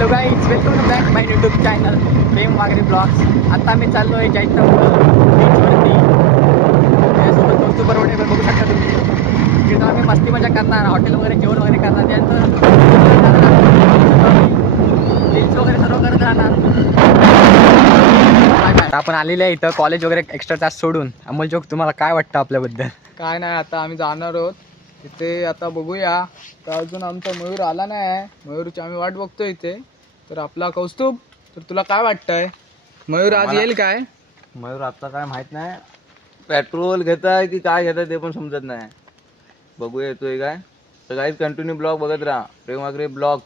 Hello guys, welcome to back my YouTube channel Prem Wagre blogs. आता आम्ही चाललो आहे जैतापूर बीचवरती. त्यासोबत वस्तू परवडेवर बघू शकता तुम्ही. तिथं आम्ही मस्ती मजा करणार, हॉटेल वगैरे जेवण वगैरे करणार, त्यानंतर रील्स वगैरे सर्व करत राहणार. आपण आलेले आहे इथं कॉलेज वगैरे एक्स्ट्रा तास सोडून. अमोल जोग, तुम्हाला काय वाटतं आपल्याबद्दल? काय नाही, आता आम्ही जाणार आहोत तिथे. आता बघूया. तर अजून आमचा मयूर आला नाही आहे. मयूरची आम्ही वाट बघतो इथे. तर आपला कौस्तुभ, तर तुला काय वाटतंय, मयूर आज येईल काय? मयूर आता काय माहित नाही, पेट्रोल घेताय की काय घेताय ते पण समजत नाही. बघूया येतोय काय. तर काही कंटिन्यू ब्लॉग बघत राहा. प्रेम वागरे ब्लॉग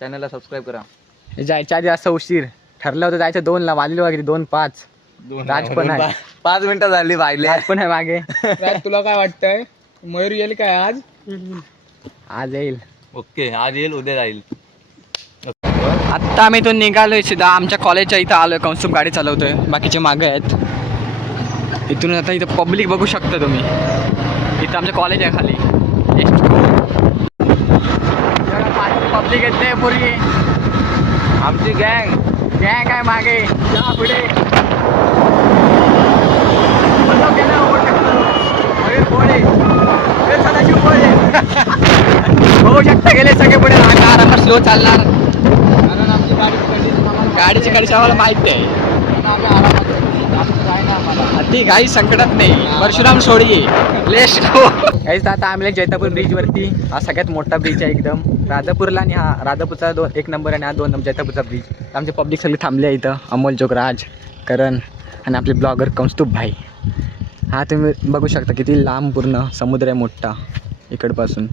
चॅनलला सबस्क्राईब करा. जायच्या आधी असं उशीर ठरलं होतं जायचं 2ला, वाजले वगैरे 2:05. राज पण आहे, 5 मिनिटं झाली पाहिले. राज पण आहे मागे. राज, तुला काय वाटतंय, मयूर येईल काय आज? आज येईल. ओके, आज येईल उद्या जाईल. आत्ता आम्ही इथून निघालोय सीधा आमच्या कॉलेजच्या इथं आलोय. कौस्तुभ गाडी चालवतोय, बाकीचे मागे आहेत. इथून आता इथं पब्लिक बघू शकता तुम्ही. इथं आमचं कॉलेज आहे खाली. पब्लिक येते पूर्वी. आमची गँग आहे मागे. या पुढे बघू शकता गेले सगळे पुढे. आरामात स्लो चालणार, कारण आमची गाडीची कंडिशन आम्हाला माहिती आहे. आम्ही आरामात जायना आम्हाला. ती काही संकटात नाही. परशुराम सोडी लेस काहीच. आता आम्ही जैतापूर ब्रिजवरती. हा सगळ्यात मोठा ब्रिज आहे एकदम राजापूरला, आणि हा राजापूरचा 1 नंबर आणि हा 2 नंबर जैतापूरचा ब्रिज. आमचे पब्लिक सगळे थांबले आहे इथं. अमोल जोग, राज, करण आणि आपले ब्लॉगर कौस्तुभ भाई. हा तुम्ही बघू शकता किती लांब पूर्ण समुद्र आहे मोठा इकडपासून.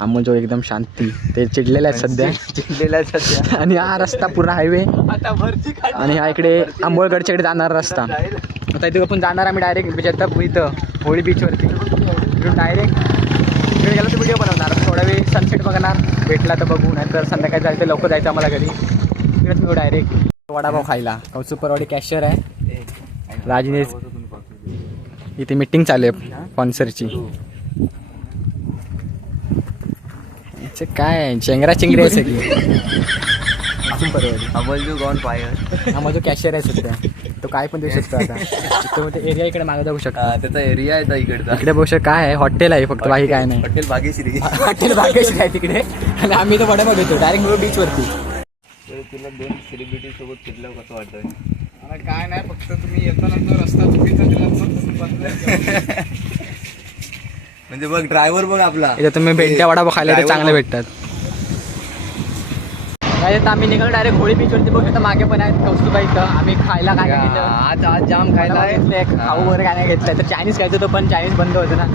अमोल जोग एकदम शांती. ते चिडलेला आहे सध्या. आणि हा रस्ता पूर्ण हायवे, आणि हा इकडे आंबोळगडच्या इकडे जाणारा रस्ता. आता इथे आपण जाणार आम्ही डायरेक्ट जैतापूर इथं होळी बीचवरती. इकडून डायरेक्ट इकडे गेला तर व्हिडिओ बनवणार. थोडा वेळ सनसेट बघणार, भेटला तर बघू, नाही तर संध्याकाळी जायचं लवकर जायचं आम्हाला घरी. इकडेच मी डायरेक्ट वडापाव खायला. कौस्तुभ परवाडी कॅशियर आहे. राजने इथे मीटिंग चालू आहे स्पॉन्सरची. काय चेंगरा चिंगरी आहे सगळी. Amol on fire. हा माझा कॅशियर आहे सध्या. तो काय पण देऊ शकतो. आता तो एरिया इकडे मागे जाऊ शकतो. त्याचा एरिया आहे इकडचा. इकडे बघू शकतो काय आहे, हॉटेल आहे फक्त, बाकी काय नाही. हॉटेल भाग्यश्री. हॉटेल भाग्यश्री आहे तिकडे. आणि आम्ही तो वडापाव घेतो डायरेक्ट मिळू बीचवरती. तुला 2 सेलिब्रिटी सोबत फिरल्यावर कसं वाटतंय? मला काय नाही, फक्त तुम्ही येताना जो रस्ता चुकीचा दिला म्हणजे बघ ड्रायव्हर बघ आपला. इथे तुम्ही भेटत्या वडापाव खायला तर चांगले भेटतात. काय तर आम्ही निघालो डायरेक्ट होळी बीचवरती. बघू शकता मागे पण आहेत कौस्तुभ इथं. आम्ही खायला काय काय घेतलं आज जाम खायला घेतलंय, खाऊ वगैरे काय नाही घेतलंय. तर चायनीज खायचं होतं पण चायनीज बंद होतं ना.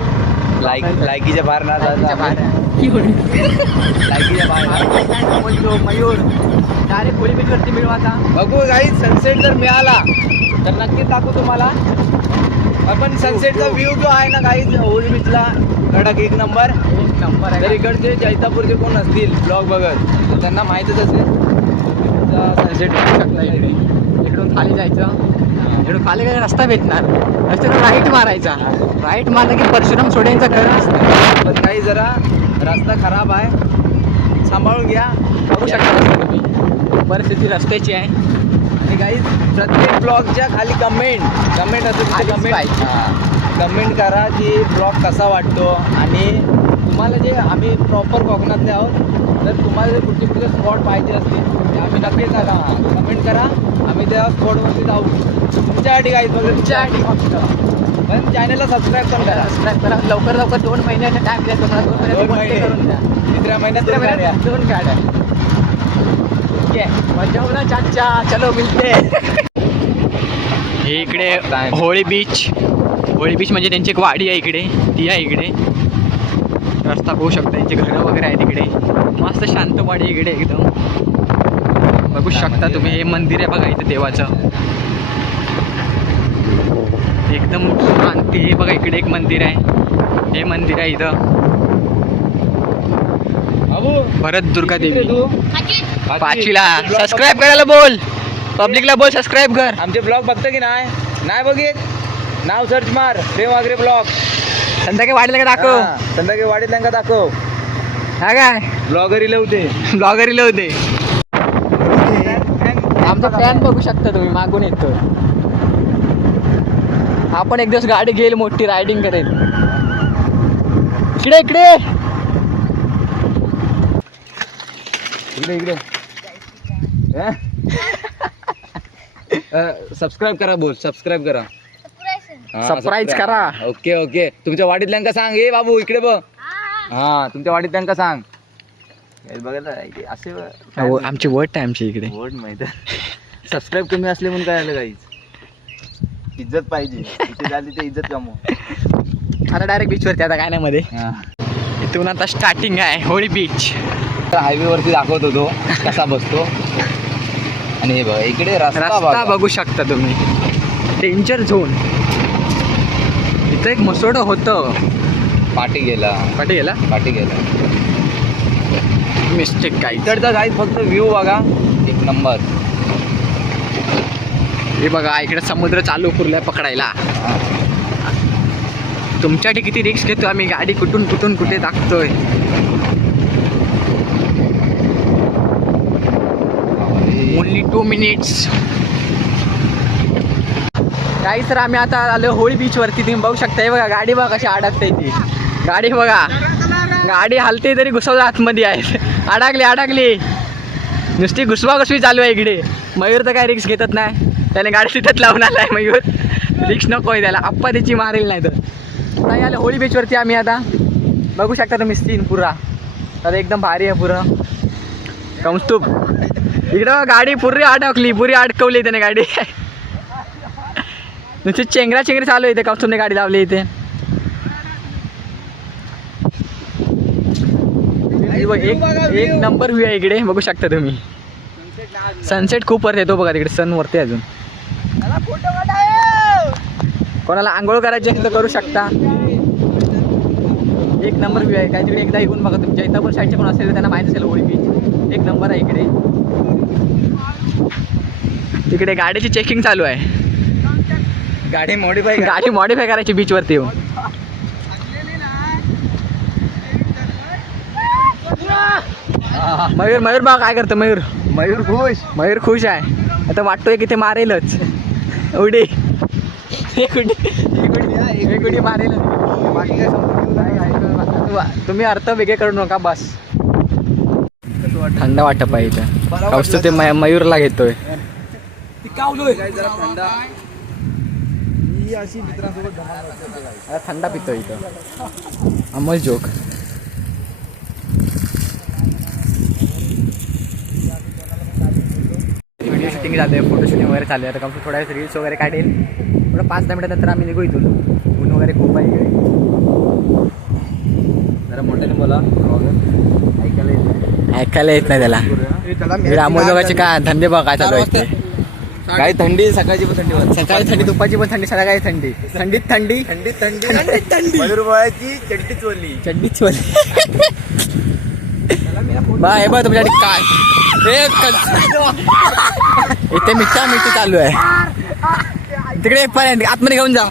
लायकीच्या बाहेर ना लायकीच्या बाहेर. मयूर डायरेक्ट होळी बीचवरती मिळू. आता बघू काही सनसेट जर मिळाला तर नक्कीच दाखवू तुम्हाला. आपण सनसेटचा व्ह्यू जो आहे ना काही होळी बीचला, कडक 1 नंबर आहे. तर इकडचे जैतापूरचे कोण असतील ब्लॉग बघत तर त्यांना माहीतच असेल. सनसेट बघू शकता इकडे. इकडून खाली जायचं. इकडून खाली काय रस्ता भेटणार, रस्त्यातून राईट मारायचा. राईट मारला की परशुराम सोड्यांचं घर असतं. पण काही जरा रस्ता खराब आहे, सांभाळून घ्या. बघू शकता तुम्ही परिस्थिती रस्त्याची आहे. आणि काही प्रत्येक ब्लॉगच्या खाली कमेंट असेल, कमेंट करा की ब्लॉग कसा वाटतो. आणि तुम्हाला जे आम्ही प्रॉपर कोकणातले आहोत, तर तुम्हाला जे कुठले स्पॉट पाहिजे असतील ते आम्ही नक्कीच कमेंट करा. आम्ही त्या स्पॉटवरती जाऊ तुमच्यासाठी. काही तुमच्यासाठी फक्त. पण चॅनलला सबस्क्राईब पण करा. सबस्क्राईब करा. लवकर 2 महिन्याचा टाइम द्या तुम्हाला. 2 महिने करून द्या. 3ऱ्या महिन्यात 2 गाड्या. ठीक आहे, मजा होना चाचा. चलो मिळते. हे इकडे होळी बीच म्हणजे त्यांची एक वाडी आहे इकडे. ती आहे इकडे. रस्ता होऊ शकता. त्यांचे घरं वगैरे आहेत इकडे. मस्त शांत वाडी इकडे एकदम. बघू शकता तुम्ही. हे मंदिर आहे बघा इथे देवाचं. एकदम शांती. हे बघा इकडे एक मंदिर आहे. हे मंदिर आहे इथं. भरत दुर्गा देवी. 5वीला सबस्क्राईब करायला बोल. पब्लिकला बोल सबस्क्राईब कर. आमचे ब्लॉग बघतं की नाही बघित, नाव सर्च मार प्रेम वागरे ब्लॉग. संध्याकाळी वाढीला का दाखव. संध्याकाळी वाडीत दाखव. हा काय ब्लॉगरीला होते. ब्लॉगरीला होते. आमचा फॅन बघू शकता तुम्ही, मागून येतो. आपण एक दिवस गाडी घेईल, मोठी रायडिंग करेल. इकडे इकडे इकडे सबस्क्राईब करा, बोल सबस्क्राईब करा. हा, सरप्राईज करा. Okay okay. तुमच्या वाडीतल्यांका सांग. ए बाबू इकडे बघ. हा, तुमच्या वाडीतल्यांका सांग. बघा असे आमची वट आहे आमची इकडे. वर्ड माहित सबस्क्राईब कमी असले म्हणून काय आलं काहीच. इज्जत पाहिजे, इथे झाली ते इज्जत कमव. आता डायरेक्ट बीचवरती, आता काय नाही मध्ये. इथून आता स्टार्टिंग आहे होळी बीच. हायवे वरती दाखवतो तो कसा बसतो. आणि हे बघा इकडे रस्ता बघू शकता तुम्ही. Danger zone. इथं एक मसोड होतं. पाठी गेला. मिस्टेक काय. इकडचा काही फक्त व्ह्यू बघा, एक नंबर. हे बघा इकडे समुद्र चालू कुर्ल्या पकडायला. तुमच्यासाठी किती रिक्स घेतो आम्ही, गाडी कुठून कुठून कुठे टाकतोय. Only 2 minutes. काही सर आम्ही आता आलो होळी बीच वरती. तुम्ही बघू शकता. हे बघा गाडी बघा कशी अडकते ती. गाडी बघा, गाडी हलते तरी घुसवलं आतमध्ये आहे. अडकली. नुसती घुसवी चालू आहे इकडे. मयूर तर काय रिक्स घेतच नाही, त्याने गाडी तिथंच लावून आलाय. मयूर रिक्स नको आहे त्याला, आप्पा त्याची मारेल नाही तर. नाही आलं होळी बीचवरती आम्ही आता. बघू शकता तुम्ही सीन पुरा. तर एकदम भारी आहे पुरं. कौस्तुभ इकडं गाडी पुरी अडकवली त्याने गाडी. नुसती चेंगरी चालू आहे इथे. कौस्तुभने गाडी लावली इथे. एक नंबर व्ह्यू आहे इकडे, बघू शकता तुम्ही. सनसेट खूप वरती येतो बघा तिकडे. सन वरती अजून. कोणाला आंघोळ करायची असेल तर करू शकता. एक नंबर व्ह्यू आहे. काहीतरी एकदा येऊन बघा. तुमच्या इथं पण साईडचे कोण असेल तर त्यांना माहीत असेल होळी बीच एक नंबर आहे इकडे. तिकडे गाडीची चेकिंग चालू आहे. गाडी मॉडीफाय करायची बीचवरती येऊन. मयूर बघा काय करतो. मयूर खुश आहे. आता वाटतोय की ते मारेलच उडी. उडी मारेलच. तुम्ही अर्थ वेगळे करू नका बस. थंड वाटप आहे इथं. कौस्तुभ ते मयूरला घेतोय. थंडा पितोय इथं. अमोल जोक. व्हिडिओ शूटिंग चालू आहे, फोटो शूटिंग वगैरे चालू आहे. आता कौस्तुभ थोड्या रील्स वगैरे काढेल. थोडं 5-10 मिनिटानंतर आम्ही निघू इथून. ऊन वगैरे खूप आहे इकडे. जरा मोठ्याने बोला, ऐकायला येत नाही त्याला. अमोल जोगाचे काय धंदे बघा काय चालू आहे. काही थंडी, सकाळची पण थंडी, सकाळी थंडी, दुपारची पण थंडी, संध्याकाळी थंडी. थंडी. मयूरबाळाची चड्डीच ओली. बाय बा तुमच्यासाठी काय. इथे मिठी चालू आहे. तिकडे पर्यंत आतमध्ये घेऊन जा.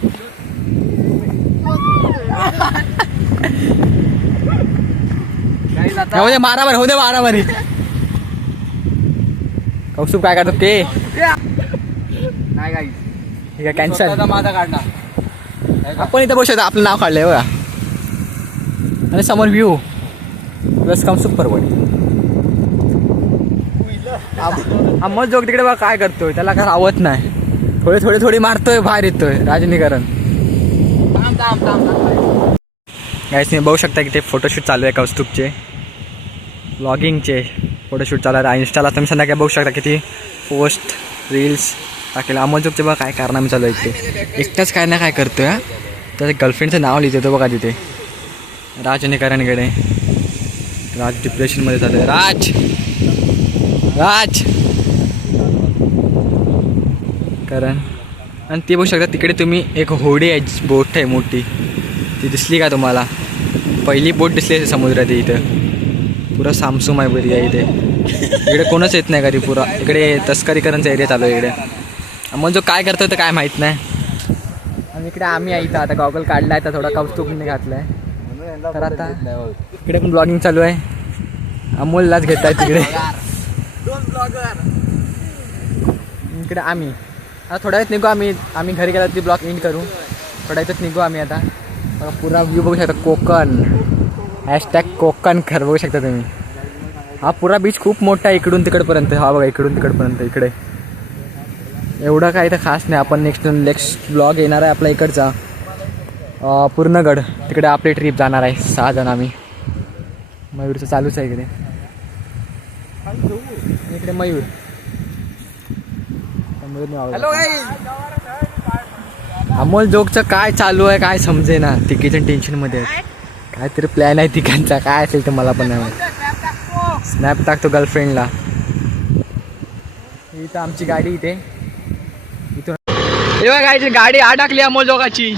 होऊ दे मारामारी. कौस्तुभ काय करतो ते नाही काही. ठीक आहे कॅन्सल. माझा काढणार. आपण इथं बसू. आपलं नाव काढलंय बघा. आणि समोर व्ह्यू प्लस कौस्तुभ परवड. अमोल जोग तिकडे बघा काय करतोय. त्याला काय रावत नाही. थोडी मारतोय, बाहेर येतोय राजनीकरण. गाईस तुम्ही बघू शकता की ते फोटोशूट चालू आहे. कौस्तुभचे व्लॉगिंगचे फोटोशूट चालू आहे. इंस्टाला तुम्ही संध्याकाळी बघू शकता किती पोस्ट रील्स टाकेल. अमोल जोगचे बघा काय कारनामे चालू आहे ते. एकटाच काय ना काय करतोय. त्याच्या गर्लफ्रेंडचं नाव लिहितो तो बघा तिथे. राजनीकरणकडे. राज डिप्रेशनमध्ये चालू आहे. राज करण. आणि ते बघू शकता तिकडे तुम्ही. एक होडी आहे, बोट आहे मोठी. ती दिसली का तुम्हाला. पहिली बोट दिसली असेल समुद्रात. इथं पुरा सामसूम आहे बरी आहे इथे. इकडे कोणच येत नाही कधी. पुरा इकडे तस्करीकरणचा एरिया चालू आहे इकडे. मग जो काय करतोय तर काय माहीत नाही. आणि इकडे आम्ही आहे इथं. आता गॉगल काढलाय तर थोडा कौस्तुभने घातलाय. तर आता इकडे पण ब्लॉगिंग चालू आहे. अमोललाच घेत आहे तिकडे. इकडे आम्ही आता थोड्या वेळात निघू आम्ही घरी गेला ती ब्लॉग एंड करू. थोड्या वेळात निघू आम्ही आता. बघा पुरा व्ह्यू बघू शकता कोकण # कोकण खर बघू शकता तुम्ही. हा पुरा बीच खूप मोठा आहे इकडून तिकडपर्यंत. हा बघा इकडून तिकडपर्यंत इकडे एवढं काय तर खास नाही. आपण नेक्स्ट ब्लॉग येणार आहे आपला इकडचा पूर्णगड. तिकडे आपली ट्रिप जाणार आहे 6 जण आम्ही. मयूरचं चालूच आहे इकडे. इकडे मयूर. हॅलो अमोल जोगचं काय चालू आहे काय समजे ना. तिकीच्या टेन्शनमध्ये आहे. काहीतरी प्लॅन आहे तिघांचा. काय असेल तर मला पण नाही माहिती. स्नॅप टाकतो गर्लफ्रेंडला. इथं आमची गाडी इथे इथून काय गाडी अडकली अमोल जोगाची.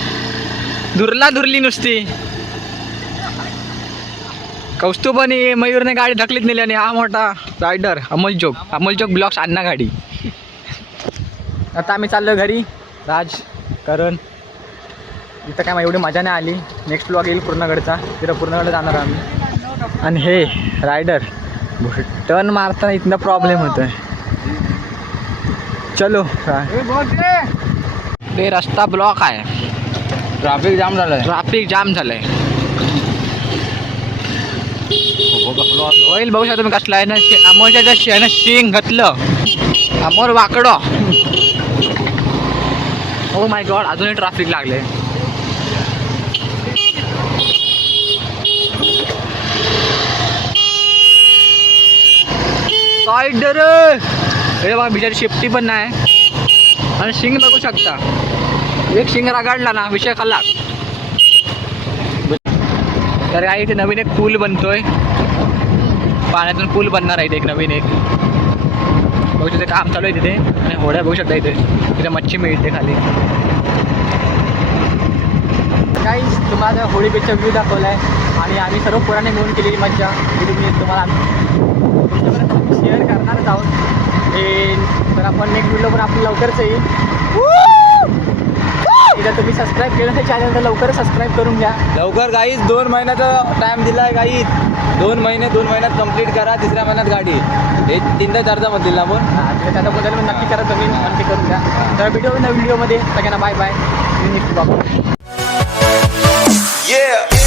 धुरली नुसती. कौस्तुभ आणि मयूरने गाडी ढकलीत नेली आणि हा मोठा रायडर अमोल जोग ब्लॉक्स आणणार गाडी. आता आम्ही चाललो घरी. राज करण इथं काय एवढी मजा नाही आली. नेक्स्ट ब्लॉग येईल पूर्णगडचा. तिथं पूर्णगड जाणार आम्ही. आणि हे रायडर टर्न मारताना इथनं प्रॉब्लेम होतोय. चलो ते रस्ता ब्लॉक आहे. ट्रॅफिक जाम झालंय. होईल बघू शकता तुम्ही कसला आहे ना. अमोलच्या शेण शिंग घातलं. अमोल वाकडो. ओ माय गॉड अजूनही ट्रॅफिक लागले. रायडर हे बघा बिचारी शेफ्टी पण नाही. आणि शिंग बघू शकता. एक शिंग रगाडला ना विषय खाल्ला. तर काय इथे नवीन एक पूल बनतोय. पाण्यातून पूल बनणार आहे एक नवीन एक. बघू शकता काम चालू आहे तिथे. आणि होड्या बघू शकता इथे मच्छी मिळते खाली. काही तुम्हाला होळी बीचचा व्ह्यू दाखवला आहे. आणि आम्ही सर्व पुराने मिळून केलेली मज्जा मी तुम्हाला शेअर करणारच आहोत. तर आपण नेक्स्ट व्हिडिओ पण आपण लवकरच येईल. जर तुम्ही सबस्क्राईब केलं तर चॅनल तर लवकर सबस्क्राईब करून घ्या. लवकर गाईज 2 महिन्याचा टाइम दिलाय गाईज. 2 महिन्यात कंप्लीट करा. 3ऱ्या महिन्यात गाडी. हे 3दा 4दा मधील ना पण त्याच्याबद्दल नक्की करा तुम्ही. नक्की करून घ्या. तर व्हिडिओमध्ये सगळ्यांना bye bye. Next blog. Yeah.